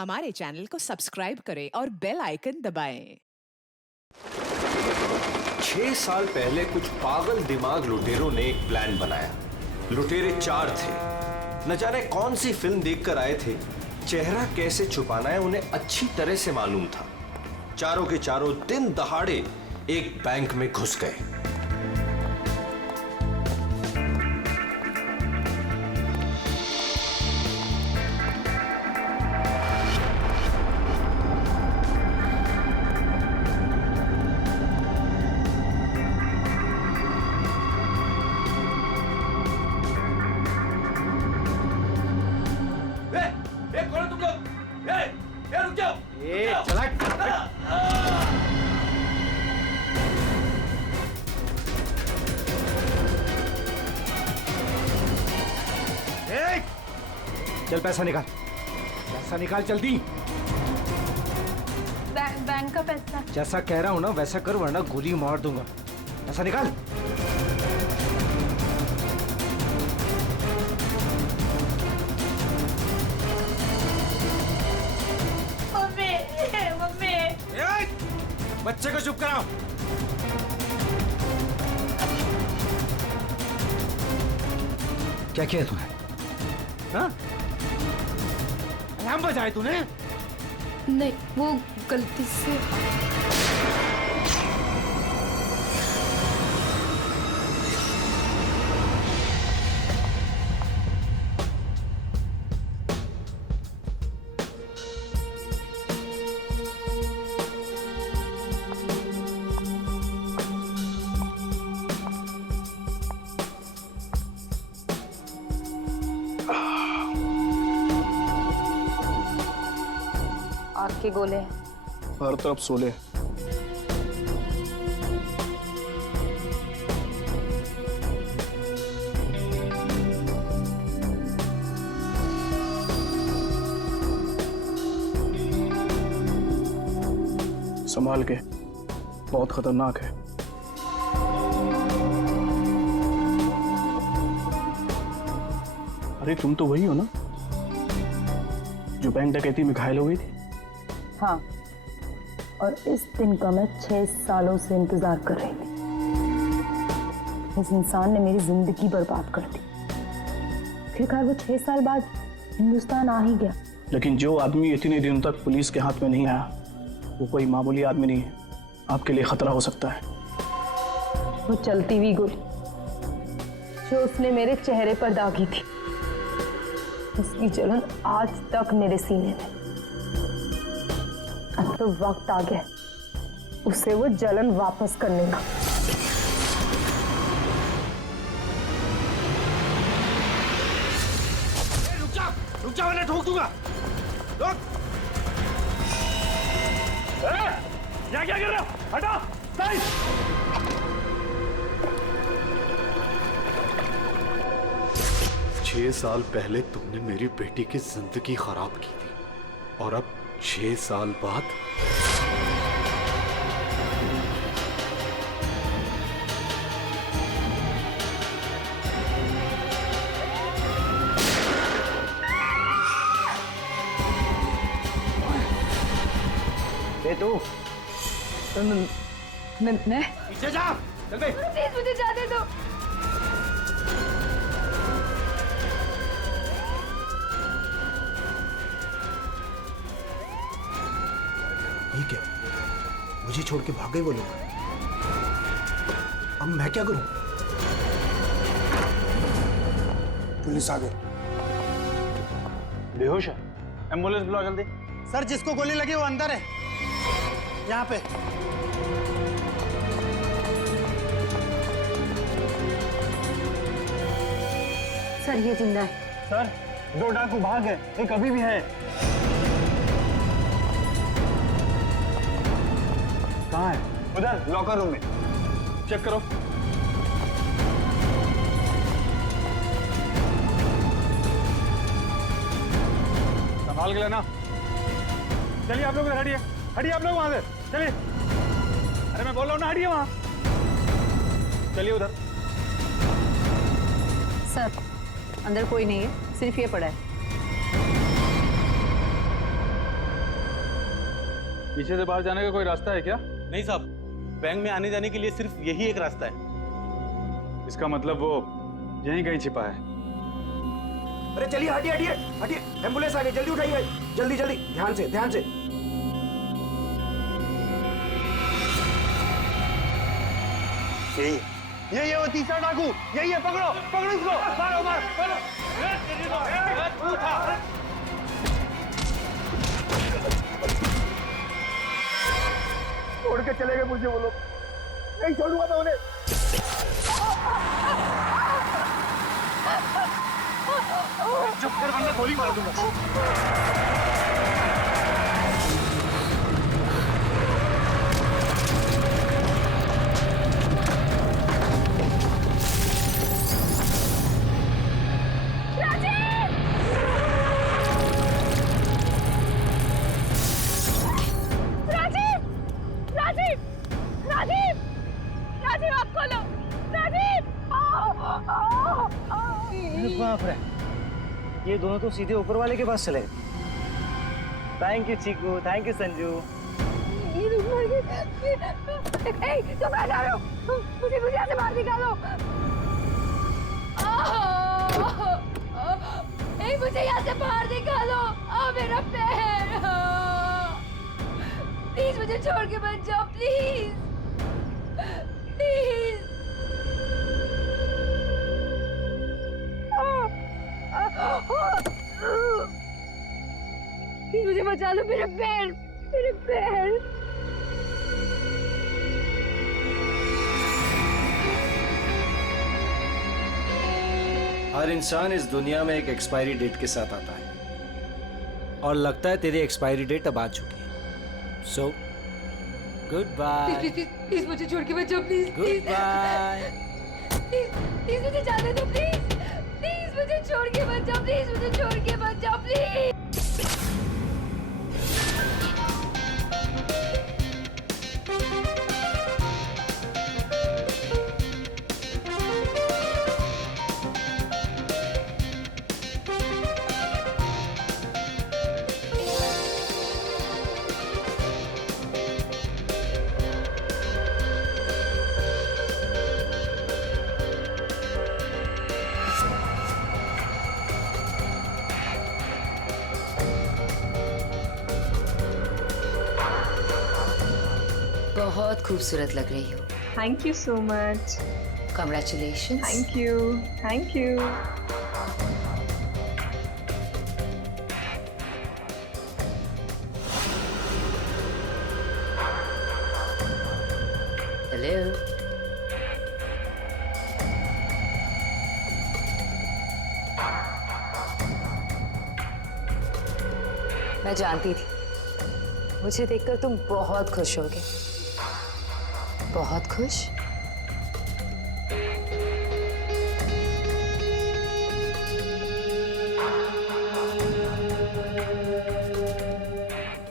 हमारे चैनल को सब्सक्राइब करें और बेल आइकन दबाएं। 6 साल पहले कुछ पागल दिमाग लुटेरों ने एक प्लान बनाया। लुटेरे 4 थे। न जाने कौन सी फिल्म देखकर आए थे। चेहरा कैसे छुपाना है उन्हें अच्छी तरह से मालूम था। चारों के चारों दिन दहाड़े एक बैंक में घुस गए। चल पैसा निकाल, पैसा निकाल जल्दी। बैंक का पैसा। जैसा कह रहा हूं ना वैसा कर वरना गोली मार दूंगा। पैसा निकाल। मम्मी मम्मी बच्चे को चुप कराओ। क्या किया तूने? हाँ? अलार्म बजाए तूने? नहीं, वो गलती से। आग के गोले हैं। हर तरफ सोले। संभाल के, बहुत खतरनाक है। अरे तुम तो वही हो ना जो बैंक डकैती में घायल हो गई थी? हाँ, और इस दिन का मैं 6 सालों से इंतजार कर रही थी। इस इंसान ने मेरी जिंदगी बर्बाद कर दी। आखिरकार वो 6 साल बाद हिंदुस्तान आ ही गया। लेकिन जो आदमी इतने दिनों तक पुलिस के हाथ में नहीं आया वो कोई मामूली आदमी नहीं है। आपके लिए खतरा हो सकता है। वो चलती हुई गोली जो उसने मेरे चेहरे पर दागी थी, उसकी जलन आज तक मेरे सीने में। अब तो वक्त आ गया उसे वो जलन वापस करने का। रुक जा वरना ठोक दूंगा। रुक। क्या क्या कर रहे हो? हटो। साइड। 6 साल पहले तुमने मेरी बेटी की जिंदगी खराब की थी और अब 6 साल बाद तू मैं पीछे जा। चल बे। प्लीज मुझे जाने दो। ये क्या? मुझे छोड़ के भाग गए वो लोग। अब मैं क्या करूं? पुलिस आ गई। बेहोश है। एम्बुलेंस बुलाओ जल्दी। सर, जिसको गोली लगी वो अंदर है, यहाँ पे। सर ये जिंदा है। सर 2 डाकू भाग गए, एक अभी भी है। कहाँ है? उधर लॉकर रूम में। चेक करो। संभाल के लेना। चलिए आप लोग हटिए, हटिए आप लोग वहां से। चलिए। अरे मैं बोल रहा हूँ ना, हटिए वहां। चलिए उधर। सर अंदर कोई नहीं है, सिर्फ ये पड़ा है। पीछे से बाहर जाने का कोई रास्ता है क्या? नहीं साहब, बैंक में आने जाने के लिए सिर्फ यही एक रास्ता है। इसका मतलब वो यहीं कहीं छिपा है। अरे चलिए, हटिए हटिए हटिए, एम्बुलेंस आ गई, जल्दी उठाइए, जल्दी जल्दी, ध्यान से ध्यान से। यही है वो तीसरा डाकू, यही है, पकड़ो पकड़ो इसको, मारो मारो। छोड़ के चले गए मुझे वो लोग, नहीं छोड़ूंगा मैं उन्हें। चुप कर वरना गोली मार दूंगा। बाप रे, ये दोनों तो सीधे ऊपर वाले के पास चले गए। Thank you Chiku, thank you Sanju. तुम आ जा रहे हो, मुझे यहाँ से बाहर निकालो। मुझे यहाँ से बाहर निकालो, मेरा पैर। प्लीज मुझे छोड़ के मत जाओ, प्लीज प्लीज। मुझे बचा लो, मेरे पैर, मेरे पैर। हर इंसान इस दुनिया में एक एक्सपायरी डेट के साथ आता है और लगता है तेरी एक्सपायरी डेट अब आ चुकी है। So good bye. प्लीज मुझे छोड़ के मत जाओ, प्लीज गुड बाय। प्लीज मुझे जाने दो, प्लीज प्लीज मुझे छोड़ के मत जाओ, प्लीज मुझे छोड़ के मत जाओ, प्लीज। बहुत खूबसूरत लग रही हो। Thank you so much. Congratulations. Thank you, thank you. Hello. मैं जानती थी मुझे देखकर तुम बहुत खुश होगे। बहुत खुश?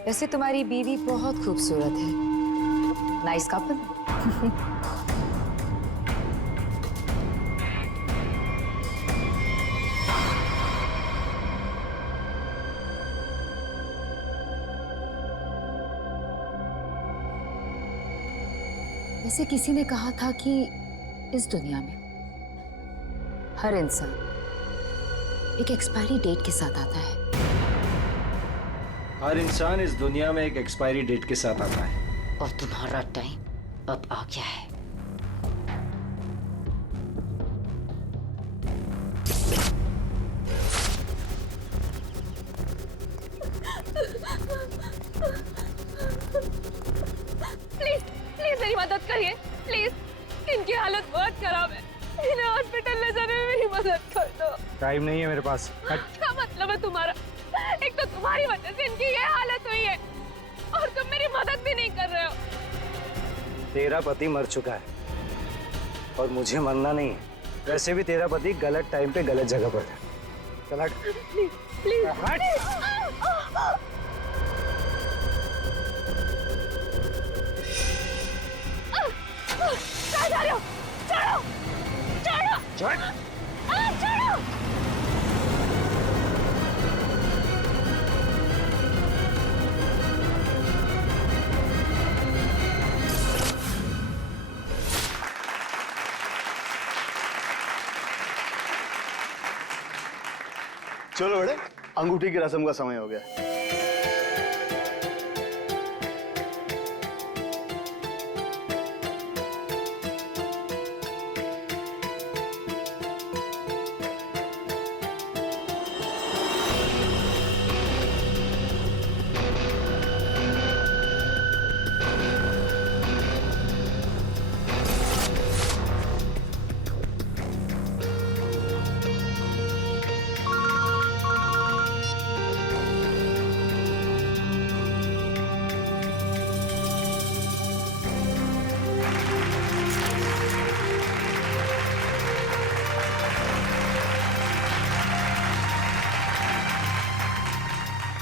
वैसे तुम्हारी बीवी बहुत खूबसूरत है। Nice couple. वैसे किसी ने कहा था कि इस दुनिया में हर इंसान एक एक्सपायरी डेट के साथ आता है। हर इंसान इस दुनिया में एक एक्सपायरी डेट के साथ आता है। और तुम्हारा टाइम अब आ गया है। प्लीज प्लीज मेरी मदद करिए, प्लीज। इनकी हालत बहुत खराब है, इन्हें हॉस्पिटल ले जाने में मेरी मदद कर दो। टाइम नहीं है मेरे पास। क्या मतलब है तुम्हारा? एक तो तुम्हारी वजह से इनकी ये हालत हुई है और तुम मेरी मदद भी नहीं कर रहे हो। तेरा पति मर चुका है और मुझे मरना नहीं है। वैसे भी तेरा पति गलत टाइम पे गलत जगह पर था। चल हट। प्लीज प्लीज हट। कहाँ जा रहे हो? छोड़ो छोड़ो छोड़। छोड़ो। चलो बेटे, अंगूठी की रस्म का समय हो गया।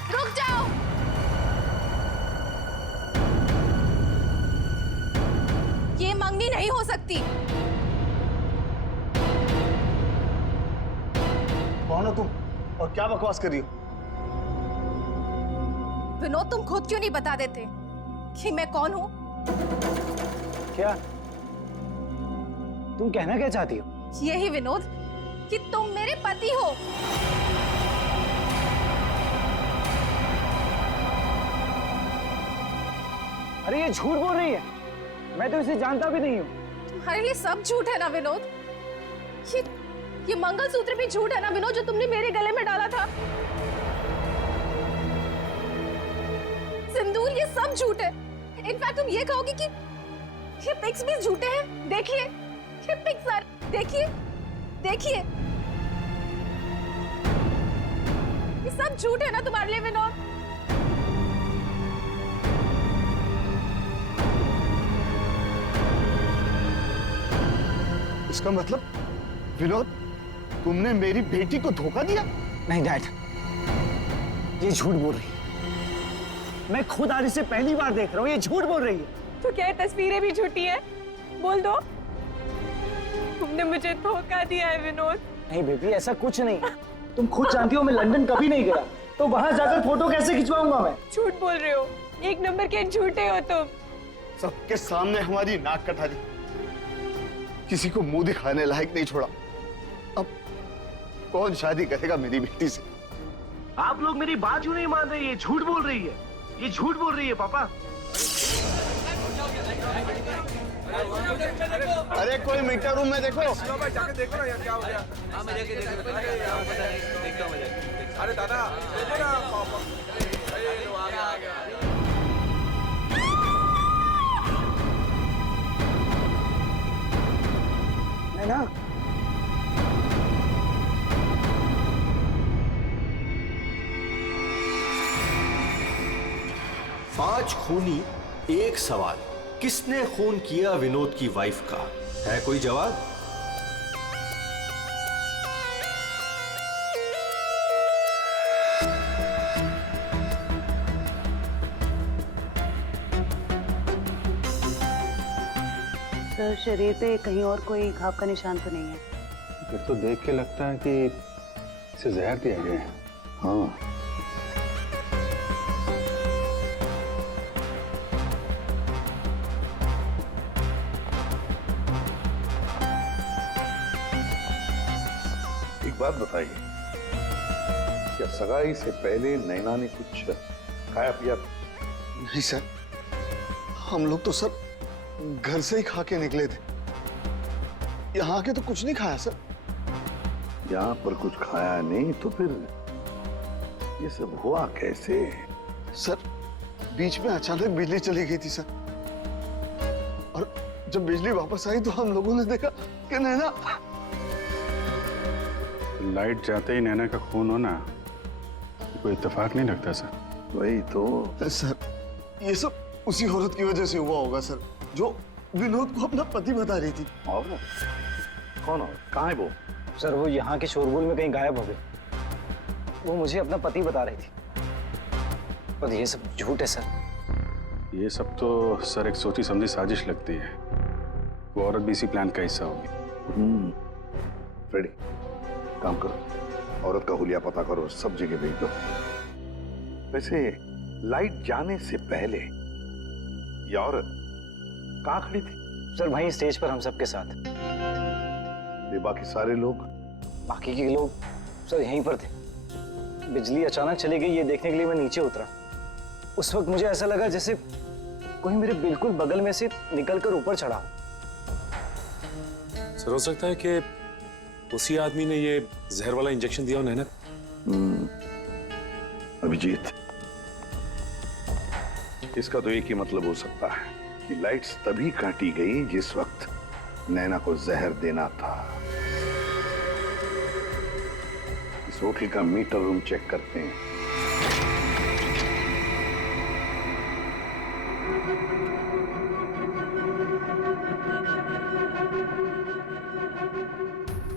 रुक जाओ। ये मंगनी नहीं हो सकती। कौन हो तुम और क्या बकवास कर रही हो? विनोद, तुम खुद क्यों नहीं बता देते कि मैं कौन हूँ? क्या तुम कहना क्या चाहती हो? यही विनोद कि तुम मेरे पति हो। अरे ये झूठ बोल रही है, मैं तो इसे जानता भी नहीं हूँ। तुम्हारे लिए सब झूठ है ना विनोद? ये मंगलसूत्र भी झूठ है ना विनोद, जो तुमने मेरे गले में डाला था? सिंदूर, ये सब झूठ है। इनफैक्ट तुम ये कहोगे कि ये पिक्स भी झूठे हैं। देखिए ये पिक्स सर, देखिए देखिए, ये सब झूठ है ना तुम्हारे लिए विनोद? इसका मतलब विनोद, तुमने मेरी बेटी को धोखा दिया? नहीं डैड, ये झूठ बोल रही है। मैं खुद आज इसे पहली बार देख रहा हूँ, ये झूठ बोल रही है। तो क्या तस्वीरें भी झूठी हैं? बोल दो, तुमने मुझे धोखा दिया है विनोद। नहीं बेबी, ऐसा कुछ नहीं। तुम खुद जानती हो मैं लंदन कभी नहीं गया, तो वहां जाकर फोटो कैसे खिंचवाऊंगा मैं? झूठ बोल रहे हो, एक नंबर के झूठे हो तुम। सबके सामने हमारी नाक कटा दी, किसी को मुंह दिखाने लायक नहीं छोड़ा। अब कौन शादी करेगा मेरी बेटी से? आप लोग मेरी बात क्यों नहीं मान रहे? ये झूठ बोल रही है, ये झूठ बोल रही है पापा। अरे कोई मीटर रूम में देखो। जाके देखो ना यार, क्या हो गया? अरे दादा देखो ना, ना 5 खूनी एक सवाल, किसने खून किया विनोद की वाइफ का? है कोई जवाब? सर, शरीर पे कहीं और कोई घाव का निशान तो नहीं है? फिर तो देख के लगता है कि इसे जहर दिया गया है। हाँ, एक बात बताइए, क्या सगाई से पहले नैना ने कुछ खाया पिया? नहीं सर, हम लोग तो सर घर से ही खा के निकले थे। यहाँ के तो कुछ नहीं खाया सर। यहाँ पर कुछ खाया नहीं तो फिर ये सब हुआ कैसे? सर, बीच में अचानक बिजली चली गई थी सर, और जब बिजली वापस आई तो हम लोगों ने देखा कि नैना। लाइट जाते ही नैना का खून होना कोई इत्तेफाक नहीं लगता सर। वही तो सर, ये सब उसी औरत की वजह से हुआ होगा सर, जो विनोद को अपना पति बता रही थी। और कौन और कहाँ है वो? सर, वो यहाँ के शोरगुल में कहीं गायब हो गई। वो मुझे अपना पति बता रही थी, पर ये सब झूठ है सर। ये सब तो सर एक सोची समझी साजिश लगती है। वो औरत भी इसी प्लान का हिस्सा होगी। फ्रेडी, काम करो, औरत का हुलिया पता करो, सब जगह भेज दो। वैसे लाइट जाने से पहले ये औरत कहाँ खड़ी थी? सर, वहीं स्टेज पर हम सबके साथ। ये बाकी सारे लोग? बाकी के लोग सर यहीं पर थे। बिजली अचानक चली गई ये देखने के लिए मैं नीचे उतरा। उस वक्त मुझे ऐसा लगा जैसे कोई मेरे बिल्कुल बगल में से निकलकर ऊपर चढ़ा। सर हो सकता है कि उसी आदमी ने ये जहर वाला इंजेक्शन दिया हो नैना। अभिजीत, इसका तो एक ही मतलब हो सकता है कि लाइट्स तभी काटी गई जिस वक्त नैना को जहर देना था। इस होटल का मीटर रूम चेक करते हैं।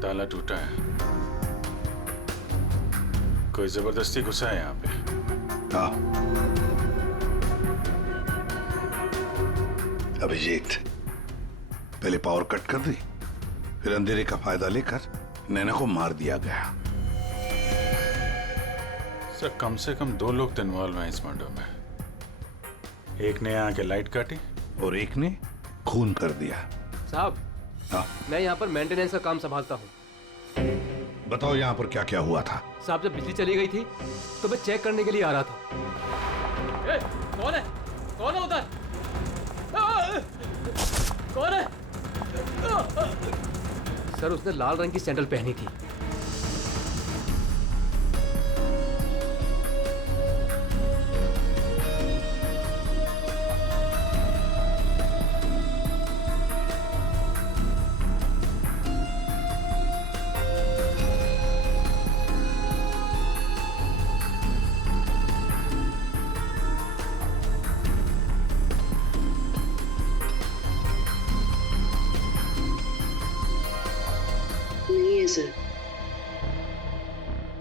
ताला टूटा है, कोई जबरदस्ती घुसा है यहाँ पे। हाँ अभिजीत, पहले पावर कट कर दी, फिर अंधेरे का फायदा लेकर नैना को मार दिया गया। सर कम से कम 2 लोग तो इन्वॉल्व हैं इस मर्डर में। एक ने यहाँ के लाइट काटी और एक ने खून कर दिया। साहब, हाँ मैं यहाँ पर मेंटेनेंस का काम संभालता हूँ। बताओ यहाँ पर क्या क्या हुआ था। साहब, जब बिजली चली गई थी तो मैं चेक करने के लिए आ रहा था। कौन है? कौन है उधर? कौन है? सर, उसने लाल रंग की सैंडल पहनी थी।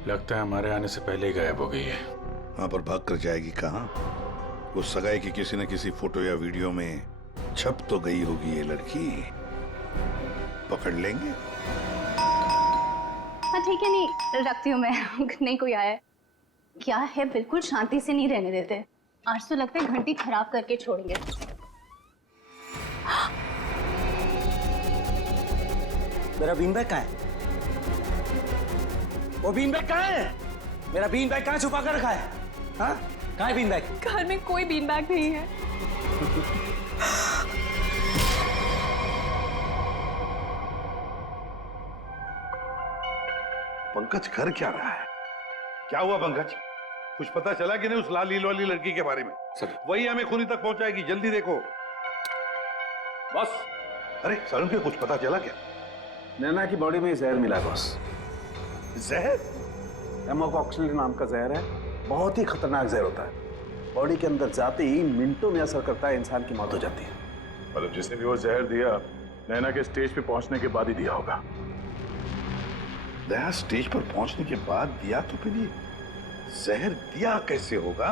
लगता है हमारे आने से पहले ही गायब हो गई है। वहां पर भाग कर जाएगी कहाँ? वो सगाई की किसी न किसी फोटो या वीडियो में छप तो गई होगी ये लड़की। पकड़ लेंगे। हाँ ठीक है, नहीं रखती हूँ मैं। नहीं कोई आया है क्या है? बिल्कुल शांति से नहीं रहने देते। आज तो लगता है घंटी खराब करके छोड़ेंगे। मेरा बीन बैग कहाँ है? वो बीन बैग कहाँ है? मेरा बीन बैग कहाँ छुपा कर रखा है? हाँ, कहाँ है बीन बैग? घर में कोई बीन बैग नहीं है। पंकज कर क्या रहा है? क्या हुआ पंकज? कुछ पता चला कि नहीं उस लाल लील वाली लड़की के बारे में? सर, वही हमें खूनी तक पहुंचाएगी। जल्दी देखो। बस। अरे सर, उनके कुछ पता चला क्या? नैना की बॉडी में जहर मिला बॉस। जहर? एमोकॉक्सिलिन नाम का जहर है, बहुत ही खतरनाक जहर होता है। बॉडी के अंदर जाते ही मिनटों में असर करता है, इंसान की मौत हो जाती है। मतलब जिसने भी वो जहर दिया नैना के स्टेज पे पहुंचने के बाद ही दिया होगा। दया स्टेज पर पहुंचने के बाद दिया तो फिर ये जहर दिया कैसे होगा?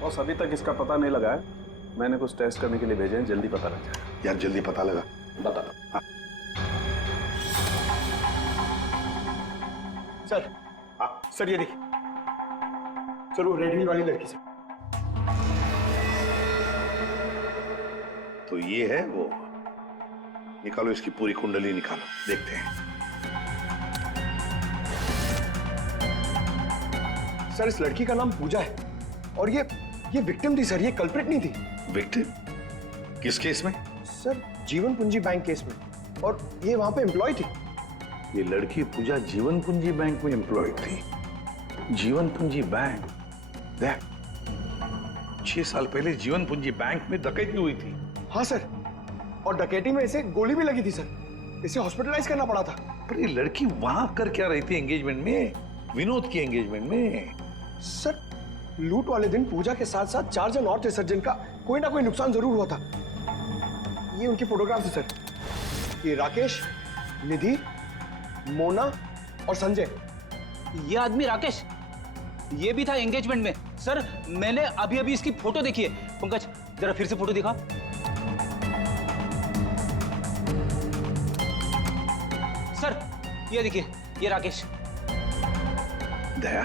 बॉस अभी तक इसका पता नहीं लगा है। मैंने कुछ टेस्ट करने के लिए भेजे हैं, जल्दी पता लग जाएगा। यार जल्दी पता लगा। बता दो। हाँ। सर, सर ये देखिए सर, वो रेड हिल वाली लड़की से। तो ये है वो। निकालो इसकी पूरी कुंडली निकालो, देखते हैं। सर इस लड़की का नाम पूजा है और ये विक्टिम थी सर, ये कल्प्रिट नहीं थी। विक्टिम? किस केस में? सर जीवन पूंजी बैंक केस में, और ये वहां पे एम्प्लॉय थी। ये लड़की पूजा जीवन पूंजी बैंक में एम्प्लॉय थी। जीवन पूंजी बैंक? देख, 6 साल पहले जीवन पूंजी बैंक में डकैती हुई थी। हाँ सर, और डकैती में इसे गोली भी लगी थी सर। इसे हॉस्पिटलाइज करना पड़ा था। पर ये लड़की वहां कर क्या रही थी एंगेजमेंट में? विनोद की एंगेजमेंट में। सर लूट वाले दिन पूजा के साथ साथ 4 जन और थे सर, जिनका कोई ना कोई नुकसान जरूर हुआ था। ये उनकी फोटोग्राफ है सर। ये राकेश, निधि, मोना और संजय। ये आदमी राकेश, ये भी था एंगेजमेंट में। सर मैंने अभी अभी इसकी फोटो देखी है। पंकज जरा फिर से फोटो दिखा। सर ये देखिए, ये राकेश। दया,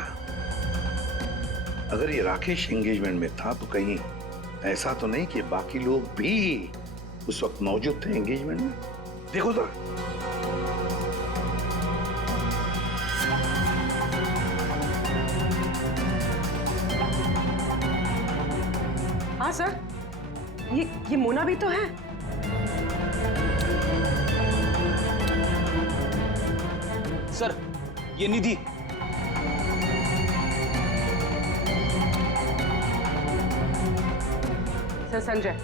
अगर ये राकेश एंगेजमेंट में था तो कहीं ऐसा तो नहीं कि बाकी लोग भी उस वक्त मौजूद थे एंगेजमेंट में? देखो तो। हाँ सर, ये मोना भी तो है। सर, ये निधि। सर संजय,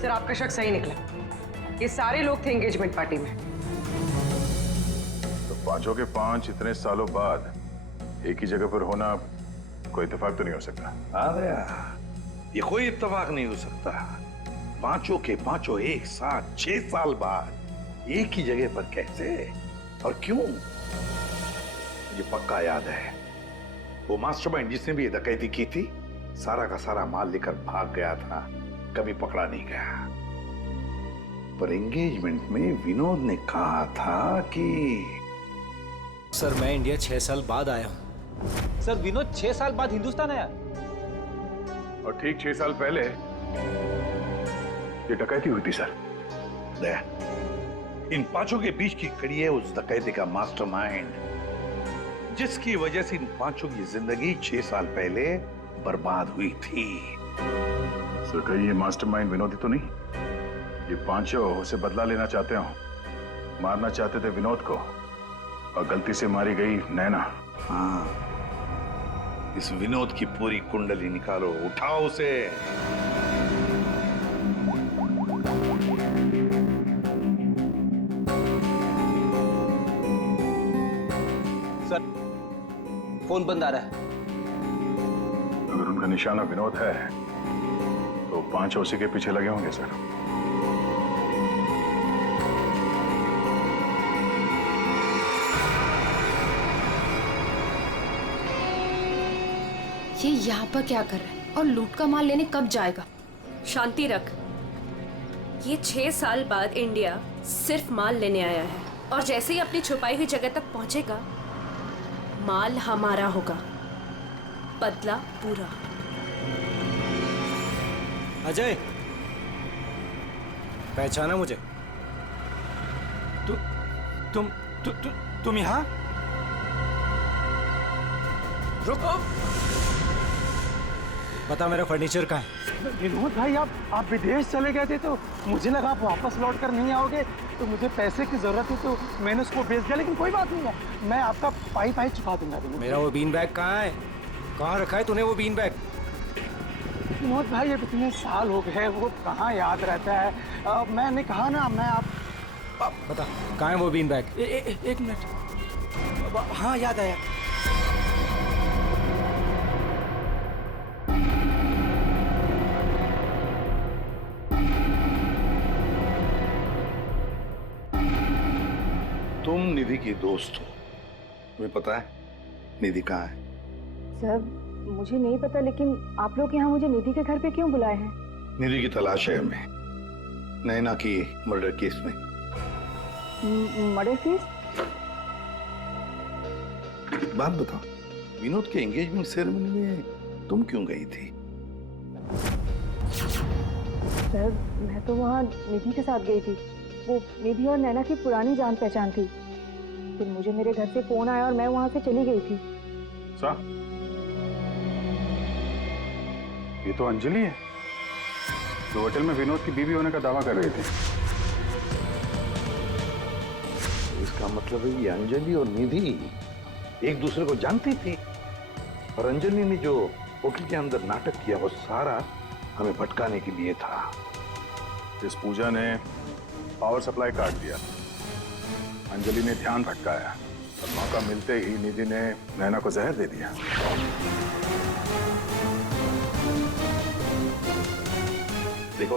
सर आपका शक सही निकला। ये सारे लोग थे एंगेजमेंट पार्टी में। तो पांचों के पांच इतने सालों बाद एक ही जगह पर होना कोई इत्तेफाक तो नहीं हो सकता। अरे ये कोई इत्तेफाक नहीं हो सकता। पांचों के पांचों एक साथ 6 साल बाद एक ही जगह पर कैसे और क्यों? मुझे पक्का याद है वो मास्टरमाइंड जिसने भी ये डकैती की थी सारा का सारा माल लेकर भाग गया था, कभी पकड़ा नहीं गया। पर एंगेजमेंट में विनोद ने कहा था कि सर मैं इंडिया 6 साल बाद आया हूं। सर विनोद 6 साल बाद हिंदुस्तान आया और ठीक 6 साल पहले ये डकैती हुई थी सर। दया, इन पांचों के बीच की कड़ी है उस डकैती का मास्टरमाइंड जिसकी वजह से इन पांचों की जिंदगी 6 साल पहले बर्बाद हुई थी। सर कहीं ये मास्टरमाइंड विनोद ही तो नहीं? ये पांचों उसे बदला लेना चाहते हो, मारना चाहते थे विनोद को और गलती से मारी गई नैना। हाँ, इस विनोद की पूरी कुंडली निकालो, उठाओ उसे। सर फोन बंद आ रहा है। अगर उनका निशाना विनोद है तो पांचों उसी के पीछे लगे होंगे सर। ये यहाँ पर क्या कर रहा है और लूट का माल लेने कब जाएगा? शांति रख। ये 6 साल बाद इंडिया सिर्फ माल लेने आया है और जैसे ही अपनी छुपाई हुई जगह तक पहुंचेगा माल हमारा होगा, बदला पूरा। अजय, पहचाना मुझे? तुम यहाँ? रुको, बता मेरा फर्नीचर कहाँ है? विनोद भाई आप विदेश चले गए थे तो मुझे लगा आप वापस लौट कर नहीं आओगे, तो मुझे पैसे की जरूरत थी तो मैंने उसको बेच दिया। लेकिन कोई बात नहीं है, मैं आपका पाई चुका दूंगा। मेरा वो बीन बैग कहाँ है? कहाँ रखा है तूने वो बीन बैग? विनोद भाई अब इतने साल हो गए, वो कहाँ याद रहता है। मैंने कहा ना, मैं आप बता कहाँ है वो बीन बैग? एक मिनट। हाँ याद आया। तुम निधि की दोस्त हो, तुम्हें पता है निधि कहाँ है? सर मुझे नहीं पता, लेकिन आप लोग यहाँ मुझे निधि के घर पे क्यों बुलाए हैं? निधि की तलाश है हमें, नैना की मर्डर केस में। Murder case? बात बताओ, विनोद के एंगेजमेंट सेरेमनी में तुम क्यों गई थी? सर मैं तो वहाँ निधि के साथ गई थी। वो निधि और नैना की पुरानी जान पहचान थी। फिर मुझे मेरे घर से फोन आया और मैं वहाँ से चली गई थी। ये तो अंजलि है जो होटल में विनोद की बीवी होने का दावा कर रही थी। इसका मतलब है ये अंजलि और निधि एक दूसरे को जानती थी और अंजलि ने जो होटल के अंदर नाटक किया वो सारा हमें भटकाने के लिए था। इस पूजा ने पावर सप्लाई काट दिया, अंजलि ने ध्यान भटकाया और मौका मिलते ही निधि ने नैना को जहर दे दिया। देखो,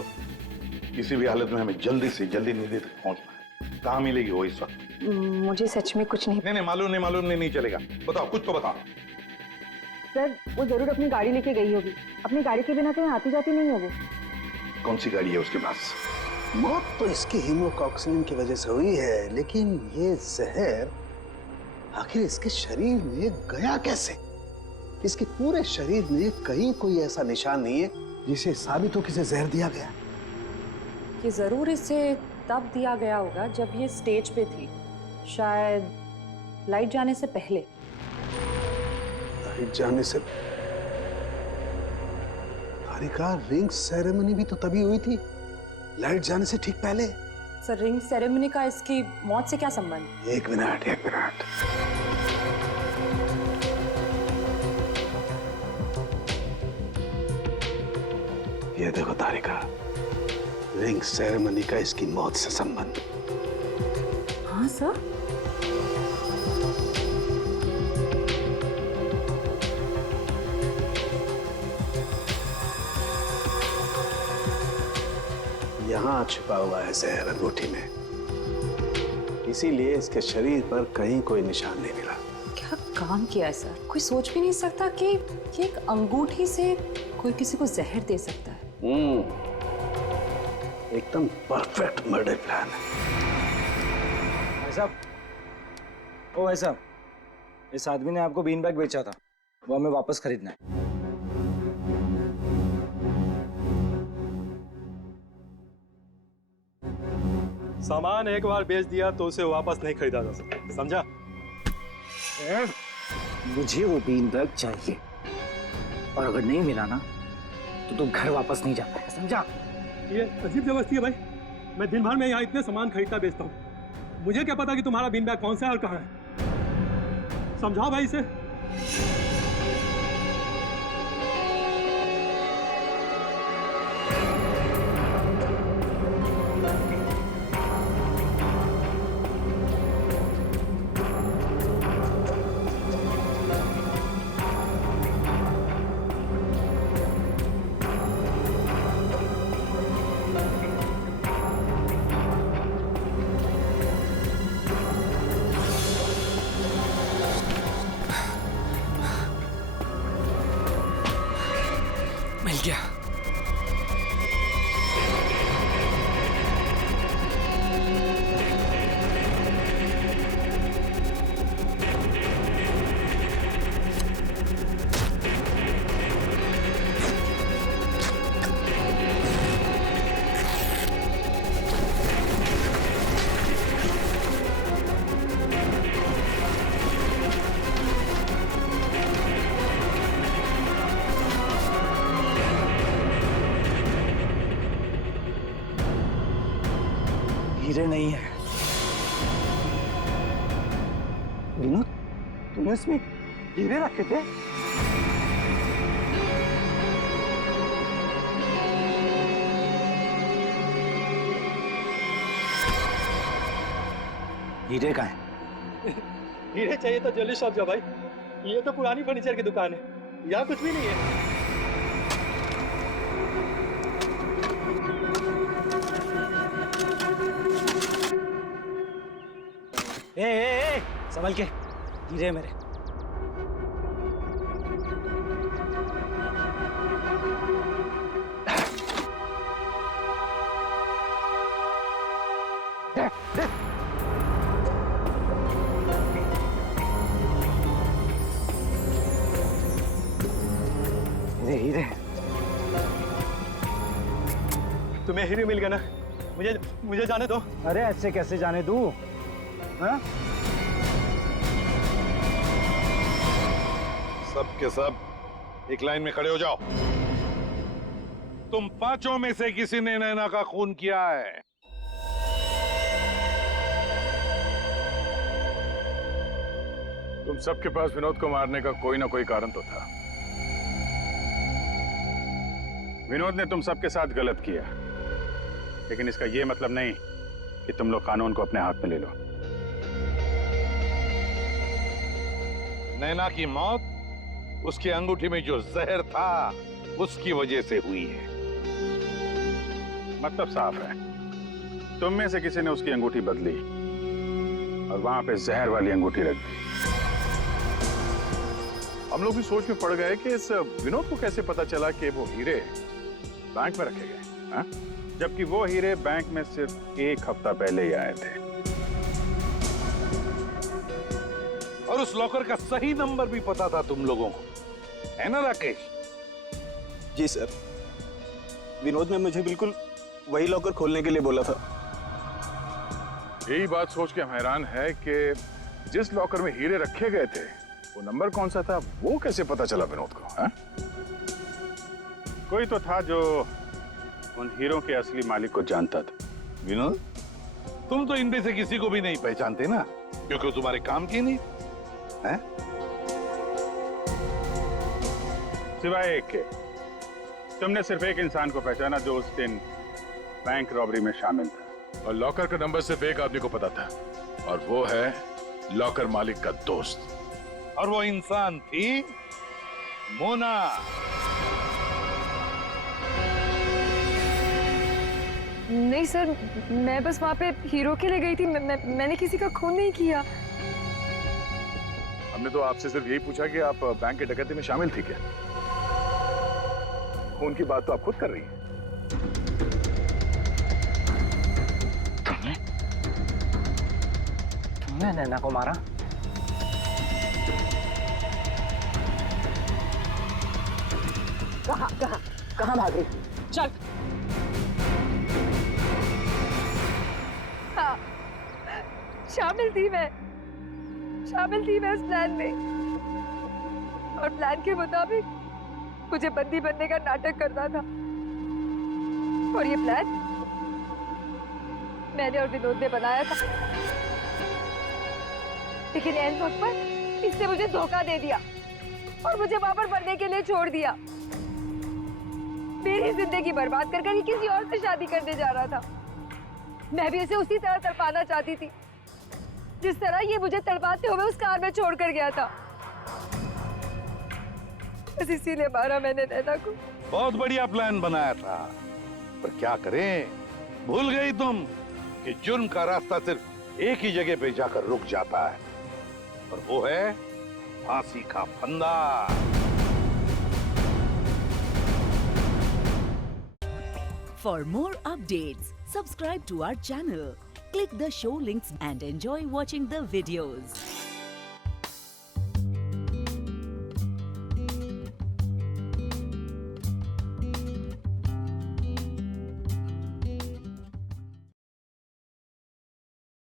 किसी भी हालत में हमें जल्दी से जल्दी निधि तक पहुंचना है। कहाँ मिलेगी वो इस वक्त? मुझे सच में कुछ नहीं। नहीं मालूम नहीं चलेगा। बताओ, कुछ तो बताओ। सर वो जरूर अपनी गाड़ी लेके गई होगी। अपनी गाड़ी के बिना कहीं आती जाती नहीं है वो। कौन सी गाड़ी है उसके पास? मौत तो इसकी हीमोकॉक्सिन की वजह से हुई है, लेकिन ये जहर आखिर इसके शरीर में गया कैसे? इसके पूरे शरीर में कहीं कोई ऐसा निशान नहीं है जिसे साबित हो कि इसे जहर दिया गया। ये जरूर इसे तब दिया गया होगा जब ये स्टेज पे थी, शायद लाइट जाने से पहले। लाइट जाने से? तारिका, रिंग सेरेमनी भी तो तभी हुई थी, लाइट जाने से ठीक पहले। सर, रिंग सेरेमनी का इसकी मौत से क्या संबंध? एक मिनट। ये देखो तारिका, रिंग सेरेमनी का इसकी मौत से संबंध। हाँ सर। यहाँ छुपा हुआ है जहर अंगूठी में, इसीलिए इसके शरीर पर कहीं कोई निशान नहीं मिला। क्या काम किया है सर? कोई सोच भी नहीं सकता कि एक अंगूठी से कोई किसी को जहर दे सकता है। एकदम परफेक्ट मर्डर प्लान है। भाई साहब, ओ भाई साहब, इस आदमी ने आपको बीन बैग बेचा था, वो हमें वापस खरीदना है। सामान एक बार बेच दिया तो उसे वापस नहीं खरीदा जा सकता, समझा? मुझे वो बीन बैग चाहिए, और अगर नहीं मिला ना तो तुम घर वापस नहीं जा पाएगा, समझा? ये अजीब जबरदस्ती है भाई। मैं दिन भर में यहाँ इतने सामान खरीदता बेचता हूँ, मुझे क्या पता कि तुम्हारा बीन बैग कौन सा है और कहाँ है? समझाओ भाई इसे। मिल गया। हीरे नहीं है। विनोद, तूने इसमें हीरे रखे थे? हीरे कहाँ है? हीरे चाहिए तो ज्वेलरी शॉप जाओ भाई, ये तो पुरानी फर्नीचर की दुकान है, यहाँ कुछ भी नहीं है। ए, संभल के, हीरे मेरे। हीरे तुम्हें हीरे मिल गया ना, मुझे जाने दो। अरे ऐसे कैसे जाने दूं? हाँ? सब के सब एक लाइन में खड़े हो जाओ। तुम पांचों में से किसी ने नैना का खून किया है? तुम सबके पास विनोद को मारने का कोई ना कोई कारण तो था। विनोद ने तुम सबके साथ गलत किया, लेकिन इसका यह मतलब नहीं कि तुम लोग कानून को अपने हाथ में ले लो। नैना की मौत उसकी अंगूठी में जो जहर था उसकी वजह से हुई है। मतलब साफ है, तुम में से किसी ने उसकी अंगूठी बदली और वहां पे जहर वाली अंगूठी रख दी। हम लोग भी सोच में पड़ गए कि इस विनोद को कैसे पता चला कि वो हीरे बैंक में रखे गए, हाँ? जबकि वो हीरे बैंक में सिर्फ एक हफ्ता पहले ही आए थे। और उस लॉकर का सही नंबर भी पता था तुम लोगों को, है ना राकेश? जी सर, विनोद ने मुझे बिल्कुल वही लॉकर खोलने के लिए बोला था। यही बात सोच के हम हैरान है कि जिस लॉकर में हीरे रखे गए थे वो नंबर कौन सा था, वो कैसे पता चला विनोद को, हाँ? कोई तो था जो उन हीरो के असली मालिक को जानता था। विनोद, तुम तो इनमें से किसी को भी नहीं पहचानते ना, क्योंकि वो तुम्हारे काम की नहीं है। सिवाय एक के, तुमने सिर्फ एक इंसान को पहचाना जो उस दिन बैंक रॉबरी में शामिल था। और लॉकर का नंबर सिर्फ एक आदमी को पता था, और वो है लॉकर मालिक का दोस्त। और वो इंसान थी मोना। नहीं सर, मैं बस वहाँ पे हीरो के लिए गई थी। मैंने किसी का खून नहीं किया। हमने तो आपसे सिर्फ यही पूछा कि आप बैंक की डकैती में शामिल थी क्या? खून की बात तो आप खुद कर रही हैं। तुमने नैना को मारा? कहाँ भाग रही? चल। हाँ, शामिल थी मैं उस प्लान में, और प्लान के मुताबिक मुझे बंदी बनने का नाटक करना था। और ये प्लान मैंने और विनोद ने बनाया था, लेकिन एंड वक्त पर इसने मुझे धोखा दे दिया और मुझे वहां पर मरने के लिए छोड़ दिया। मेरी जिंदगी बर्बाद कर ये किसी और से शादी करने जा रहा था। मैं भी उसे उसी तरह तड़पाना चाहती थी जिस तरह ये मुझे तड़पाते हुए उस कार में छोड़कर गया था। बस इसीलिए मारा मैंने नैना को। बहुत बढ़िया प्लान बनाया था, पर क्या करें, भूल गई तुम कि जुर्म का रास्ता सिर्फ एक ही जगह पे जाकर रुक जाता है, और वो है फांसी का फंदा। For more updates, subscribe to our channel, click the show links and enjoy watching the videos.